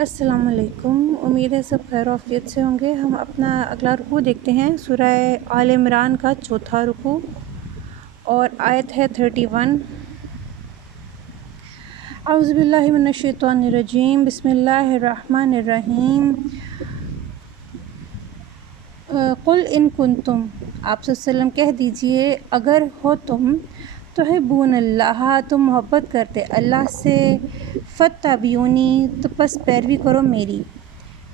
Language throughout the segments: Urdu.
السلام علیکم، امید ہے سب خیر و عافیت سے ہوں گے۔ ہم اپنا اگلا رکوع دیکھتے ہیں، سورہ آل عمران کا چوتھا رکوع اور آیت ہے 31۔ اعوذ باللہ من الشیطان الرجیم، بسم اللہ الرحمن الرحیم۔ قل ان کنتم، آپ صلی اللہ علیہ وسلم کہہ دیجئے اگر ہو تم تحبون اللہ، تم محبت کرتے اللہ سے، فاتبعونی، تو پس پیروی کرو میری،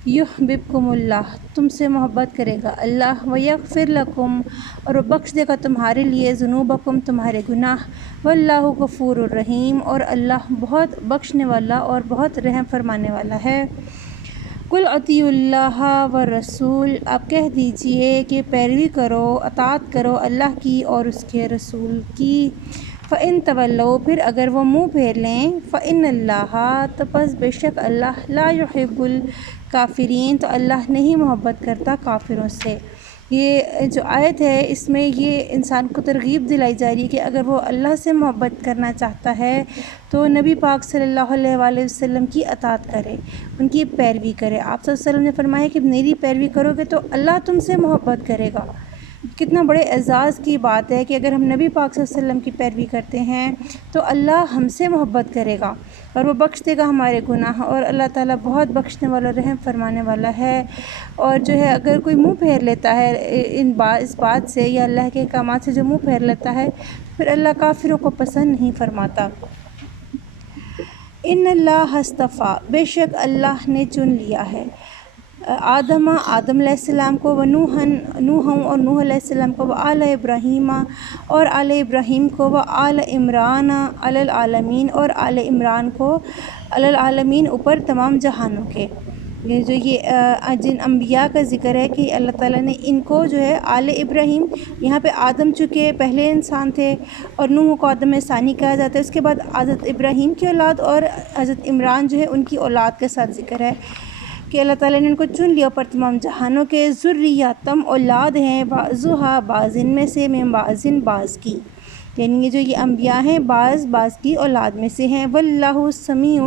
یحببکم اللہ، تم سے محبت کرے گا اللہ، ویغفر لکم، اور وہ بخش دے گا تمہارے لیے ذنوبکم، تمہارے گناہ، واللہ غفور الرحیم، اور اللہ بہت بخشنے والا اور بہت رحم فرمانے والا ہے۔ قل اطیعوا اللہ والرسول، آپ کہہ دیجئے کہ پیروی کرو، اطاعت کرو اللہ کی اور اس کے رسول کی۔ فَإِن تَوَلَّوْا، پھر اگر وہ منہ پھیر لیں، فَإِنَّ اللَّهَ، تو پس بے شک اللہ، لا يحب الکافرین، تو اللہ نہیں محبت کرتا کافروں سے۔ یہ جو آیت ہے اس میں یہ انسان کو ترغیب دلائی جا رہی ہے کہ اگر وہ اللہ سے محبت کرنا چاہتا ہے تو نبی پاک صلی اللہ علیہ وآلہ وسلم کی اطاعت کرے، ان کی پیروی کرے۔ آپ صلی اللہ علیہ وسلم نے فرمایا کہ میری پیروی کرو گے تو اللہ تم سے محبت کرے گا۔ کتنا بڑے اعزاز کی بات ہے کہ اگر ہم نبی پاک صلی اللہ علیہ وسلم کی پیروی کرتے ہیں تو اللہ ہم سے محبت کرے گا اور وہ بخش دے گا ہمارے گناہ، اور اللہ تعالیٰ بہت بخشنے والا رحم فرمانے والا ہے۔ اور جو ہے اگر کوئی منہ پھیر لیتا ہے اس بات سے یا اللہ کے احکامات سے جو منہ پھیر لیتا ہے پھر اللہ کافروں کو پسند نہیں فرماتا۔ ان اللہ اصطفیٰ، بے شک اللہ نے چن لیا ہے، آدم علیہ السلام کو، نوح اور نوح علیہ السلام کو، آل ابراہیم اور آل ابراہیم کو، آل عمران علی العالمین، اور آل عمران کو علی العالمین، اوپر تمام جہانوں کے۔ یہ جن انبیاء کا ذکر ہے کہ اللہ تعالیٰ نے ان کو جو ہے آل ابراہیم، یہاں پہ آدم چونکہ پہلے انسان تھے اور نوح کو آدم ثانی کہا جاتا ہے، اس کے بعد حضرت ابراہیم کی اولاد اور حضرت عمران جو ہے ان کی اولاد کے ساتھ ذکر ہے کہ اللہ تعالیٰ نے ان کو چن لیا پر تمام جہانوں کے، ذریاتم، اولاد ہیں، بعضها بعض ان میں سے، من بعض بعض کی، یعنی یہ جو یہ انبیاء ہیں بعض کی اولاد میں سے ہیں۔ واللہ سمیع،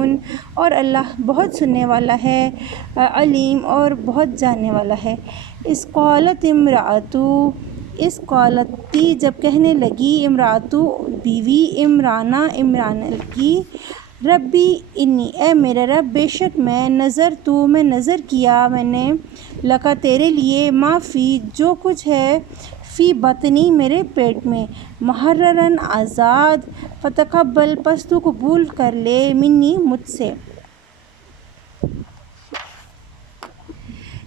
اور اللہ بہت سننے والا ہے، علیم، اور بہت جاننے والا ہے۔ اذ قالت امرأۃ، اس قالت کی جب کہنے لگی، امرأۃ بیوی، عمران کی، ربی انی، اے میرے رب، بے شک میں نظر کیا میں نے، لکا تیرے لیے، ما فی، جو کچھ ہے، فی بطنی، میرے پیٹ میں، محررن، آزاد، فتقبل، پس تو قبول کر لے، منی، مجھ سے،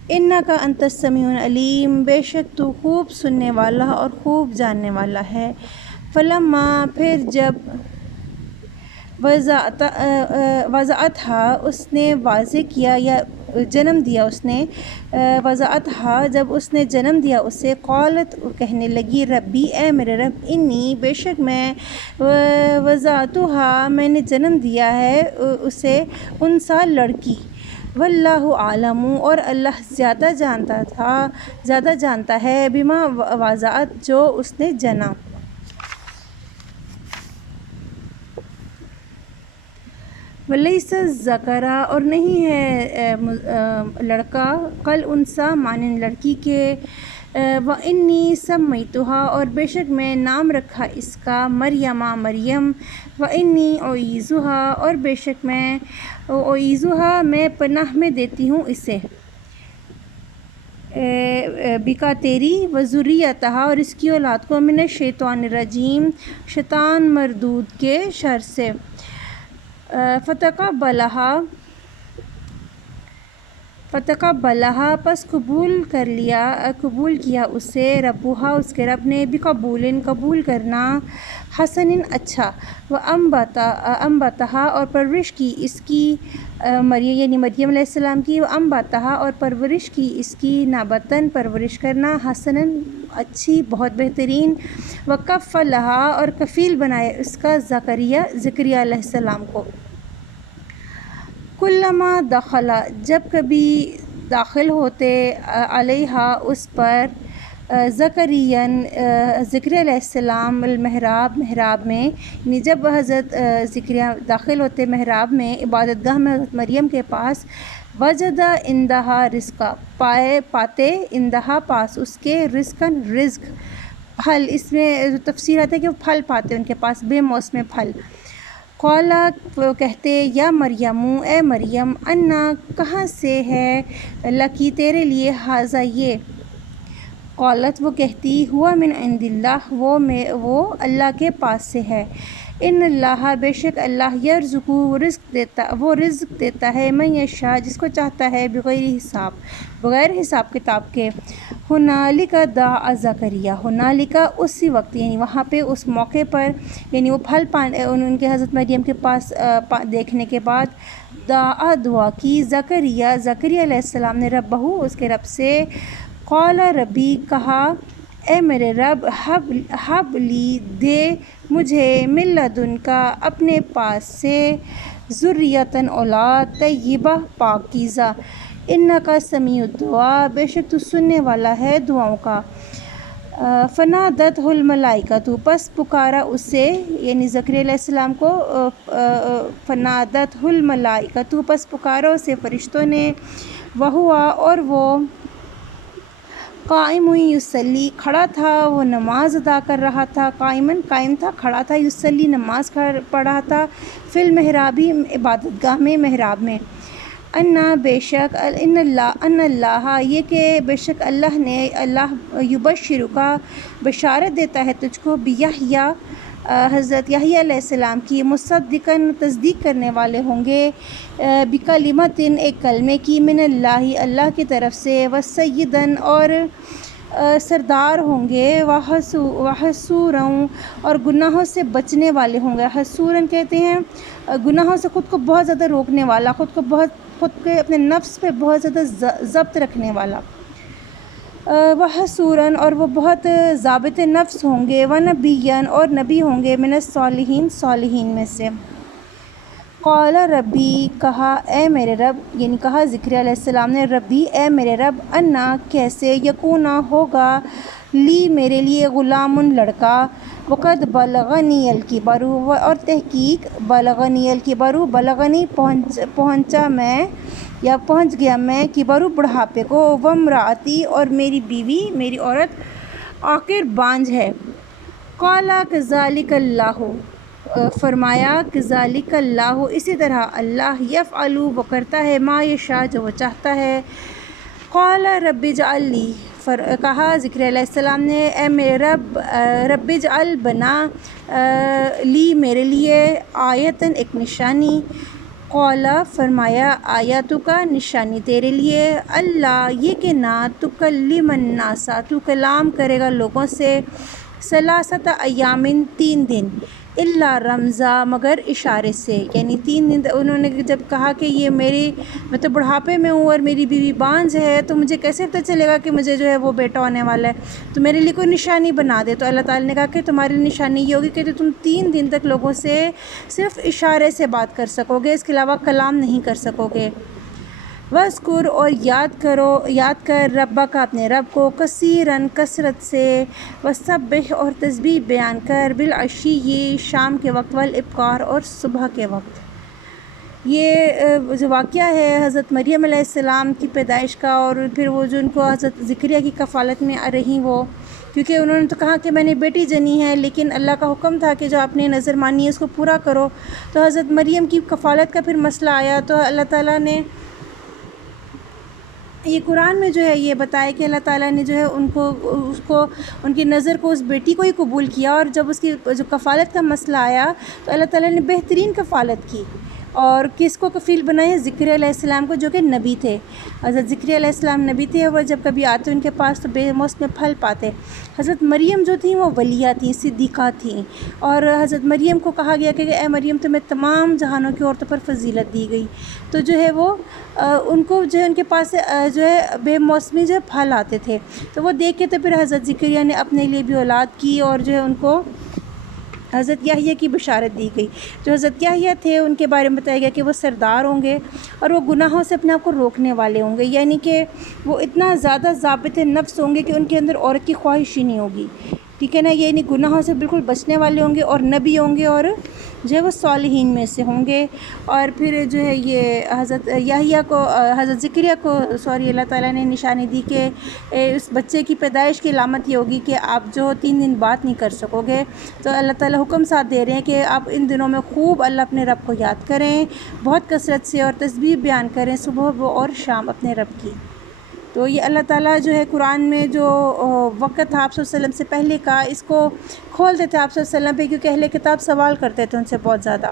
انکا انت السمیع العلیم، بے شک تو خوب سننے والا اور خوب جاننے والا ہے۔ فلما، پھر جب، وضعتھا، اس نے واضح کیا یا جنم دیا اس نے، وضعتھا، جب اس نے جنم دیا اسے، قالت، کہنے لگی، ربی، اے میرے رب، انی، بے شک میں، وضعتھا، میں نے جنم دیا ہے اسے، انثیٰ، لڑکی، واللہ عالم، اور اللہ زیادہ جانتا ہے، بما وضعت، جو اس نے جنا۔ ولیس الذکر، اور نہیں ہے لڑکا، کل انثیٰ، مانند لڑکی کے، وانی سمیتہا، اور بے شک میں نام رکھا اس کا، مریم، وانی اعیذہا، اور بے شک میں، اعیذہا، میں پناہ میں دیتی ہوں اسے، بکا تیری، وذریتہا، اور اس کی اولاد کو، من الشیطان الرجیم، شیطان مردود کے شر سے۔ فتقبلہا، پس قبول کیا اسے، ربہا، اس کے رب نے، بقبول، قبول کرنا، حسن، اچھا، وانبتہا، اور پرورش کی اس کی، یعنی مریم علیہ السلام کی، وانبتہا، اور پرورش کی اس کی، نباتاً، پرورش کرنا، حسناً، اچھی، بہت بہترین، وکفلہا، اور کفیل بنایا اس کا، زکریا علیہ السلام کو۔ کلما دخل، جب کبھی داخل ہوتے، علیہا، اس پر، ذکر علیہ السلام محراب میں، یعنی جب حضرت ذکریہ داخل ہوتے محراب میں عبادت گاہ میں حضرت مریم کے پاس، وجدہ اندہا رزقا، پاتے اندہا پاس اس کے رزق پھل، اس میں تفسیر آتا ہے کہ وہ پھل پاتے ان کے پاس، بے موسم پھل۔ قالا وہ کہتے یا مریم، اے مریم، انا کہاں سے ہے، لکی تیرے لیے، ہاذا یہ، قالت وہ کہتی ہوا من عند اللہ، وہ اللہ کے پاس سے ہے، ان اللہ بے شک اللہ یرزق وہ رزق دیتا ہے من یشاء جس کو چاہتا ہے، بغیر حساب کتاب کے۔ ہنالک دعا زکریا، ہنالک اسی وقت، یعنی وہاں پہ اس موقع پر، یعنی وہ پھل پانے ان کے حضرت مریم کے پاس دیکھنے کے بعد دعا کی زکریا علیہ السلام نے ربہ اس کے رب سے، قال ربی کہا اے میرے رب، حب لی دے مجھے من لدن کا اپنے پاس سے، ذریۃً اولاد، طیبہ پاکیزہ، انکا سمیع الدعا بے شک تو سننے والا ہے دعاؤں کا۔ فنادتہ الملائکۃ پس پکارا اسے، یعنی زکریا علیہ السلام کو، فنادتہ الملائکۃ پس پکارا اسے فرشتوں نے، وہوا اور وہ قائم یصلی کھڑا تھا، وہ نماز ادا کر رہا تھا، قائم تھا، کھڑا تھا، یصلی نماز پڑھ رہا تھا، فی المحراب عبادت گاہ میں محراب میں، بے شک ان اللہ یہ کہ بے شک اللہ یبشر کا بشارت دیتا ہے تجھ کو، بیحییٰ حضرت یحییٰ علیہ السلام کی، مصدقاً تصدیق کرنے والے ہوں گے، بکلمۃ ایک کلمے کی، من اللہ کی طرف سے، وسیداً اور سردار ہوں گے، وحسوراً اور گناہوں سے بچنے والے ہوں گے۔ حسوراً کہتے ہیں گناہوں سے خود کو بہت زیادہ روکنے والا، خود کے اپنے نفس پہ بہت زیادہ ضبط رکھنے والا، وحسوراً اور وہ بہت ضابط نفس ہوں گے، ونبیاً اور نبی ہوں گے، من صالحین میں سے۔ قال ربی کہا اے میرے رب، یعنی کہا ذکر علیہ السلام نے، ربی اے میرے رب، انا کیسے، یکونا ہوگا، لی میرے لیے، غلام لڑکا، وقد بلغنی الکبر اور تحقیق بلغنی الکبر بلغنی پہنچا میں یا پہنچ گیا میں، کبر بڑھاپے کو، وامرأتی اور میری بیوی میری عورت عاقر بانجھ ہے۔ قال کذالک اللہ فرمایا کذالک اللہ اسی طرح اللہ، یفعل وہ کرتا ہے، ما یشاء جو وہ چاہتا ہے۔ قال رب اجعل لی کہا ذکر علیہ السلام نے، اے میرے رب اجعل بنا لی میرے لیے، آیتاً ایک نشانی، قال فرمایا آیاتو کا نشانی تیرے لیے، اللہ یہ کہ نہ تکلم الناس تو کلام کرے گا لوگوں سے، ثلاثۃ ایام 3 دن، الا رمزا مگر اشارے سے، یعنی 3 دن انہوں نے جب کہا کہ یہ میں تو بڑھاپے میں ہوں اور میری بیوی بانجھ ہے، تو مجھے کیسے پتہ چلے گا کہ مجھے جو ہے وہ بیٹا ہونے والا ہے، تو میرے لیے کوئی نشانی بنا دے۔ تو اللہ تعالیٰ نے کہا کہ تمہاری نشانی یہ ہوگی کہ تم 3 دن تک لوگوں سے صرف اشارے سے بات کر سکو گے، اس کے علاوہ کلام نہیں کر سکو گے۔ وَاذْكُرْ اور یاد کر ربک اپنے رب کو، کثیراً کثرت سے، وسبح اور تسبیح بیان کر، بالعشی شام کے وقت، والابکار اور صبح کے وقت۔ یہ جو واقعہ ہے حضرت مریم علیہ السلام کی پیدائش کا، اور پھر وہ جو ان کو حضرت ذکریہ کی کفالت میں رہیں، وہ کیونکہ انہوں نے تو کہا کہ میں نے بیٹی جنی ہے، لیکن اللہ کا حکم تھا کہ جو آپ نے نظر مانی ہے اس کو پورا کرو، تو حضرت مریم کی کفالت کا پھر مسئلہ آیا، تو اللہ تعالیٰ نے یہ قرآن میں جو ہے یہ بتایا کہ اللہ تعالیٰ نے جو ہے ان کی نظر کو اس بیٹی کو ہی قبول کیا، اور جب اس کی جو کفالت کا مسئلہ آیا تو اللہ تعالیٰ نے بہترین کفالت کی، اور کس کو کفیل بنائے، ذکر علیہ السلام کو، جو کہ نبی تھے۔ حضرت ذکر علیہ السلام نبی تھے، اور جب کبھی آتے ان کے پاس تو بے موسم پھل پاتے۔ حضرت مریم جو تھیں وہ ولیہ تھیں، صدیقہ تھیں، اور حضرت مریم کو کہا گیا کہ اے مریم تمہیں تمام جہانوں کی عورتوں پر فضیلت دی گئی، تو جو ہے وہ ان کو جو ہے ان کے پاس جو ہے بے موسمی جو ہے پھل آتے تھے، تو وہ دیکھ کے تو پھر حضرت ذکریہ نے اپنے لیے بھی اولاد کی، اور جو ہے ان کو حضرت یحییٰ کی بشارت دی گئی. جو حضرت یحییٰ تھے ان کے بارے میں بتایا گیا کہ وہ سردار ہوں گے اور وہ گناہوں سے اپنے آپ کو روکنے والے ہوں گے، یعنی کہ وہ اتنا زیادہ ضابط نفس ہوں گے کہ ان کے اندر عورت کی خواہش ہی نہیں ہوگی. ٹھیک ہے نا، یعنی گناہوں سے بالکل بچنے والے ہوں گے، اور نبی ہوں گے، اور جو ہے وہ صالحین میں سے ہوں گے. اور پھر جو ہے یہ حضرت یحییٰ کو، حضرت زکریا کو اللہ تعالیٰ نے نشانی دی کہ اس بچے کی پیدائش کی علامت یہ ہوگی کہ آپ جو 3 دن بات نہیں کر سکو گے. تو اللہ تعالیٰ حکم ساتھ دے رہے ہیں کہ آپ ان دنوں میں خوب اللہ اپنے رب کو یاد کریں، بہت کثرت سے، اور تسبیح بیان کریں صبح اور شام اپنے رب کی. تو یہ اللہ تعالیٰ جو ہے قرآن میں جو وقت تھا آپ صلی اللہ علیہ وسلم سے پہلے کا، اس کو کھول دیتے آپ صلی اللہ علیہ وسلم پہ، کیونکہ اہل کتاب سوال کرتے تھے ان سے بہت زیادہ.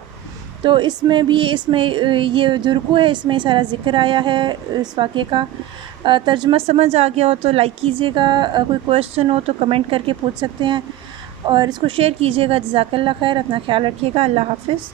تو اس میں بھی، اس میں یہ جو رکوع ہے اس میں سارا ذکر آیا ہے اس واقعے کا. ترجمہ سمجھ آ گیا ہو تو لائک کیجیے گا، کوئی کویسچن ہو تو کمنٹ کر کے پوچھ سکتے ہیں، اور اس کو شیئر کیجیے گا. جزاک اللہ خیر، اپنا خیال رکھیے گا. اللہ حافظ.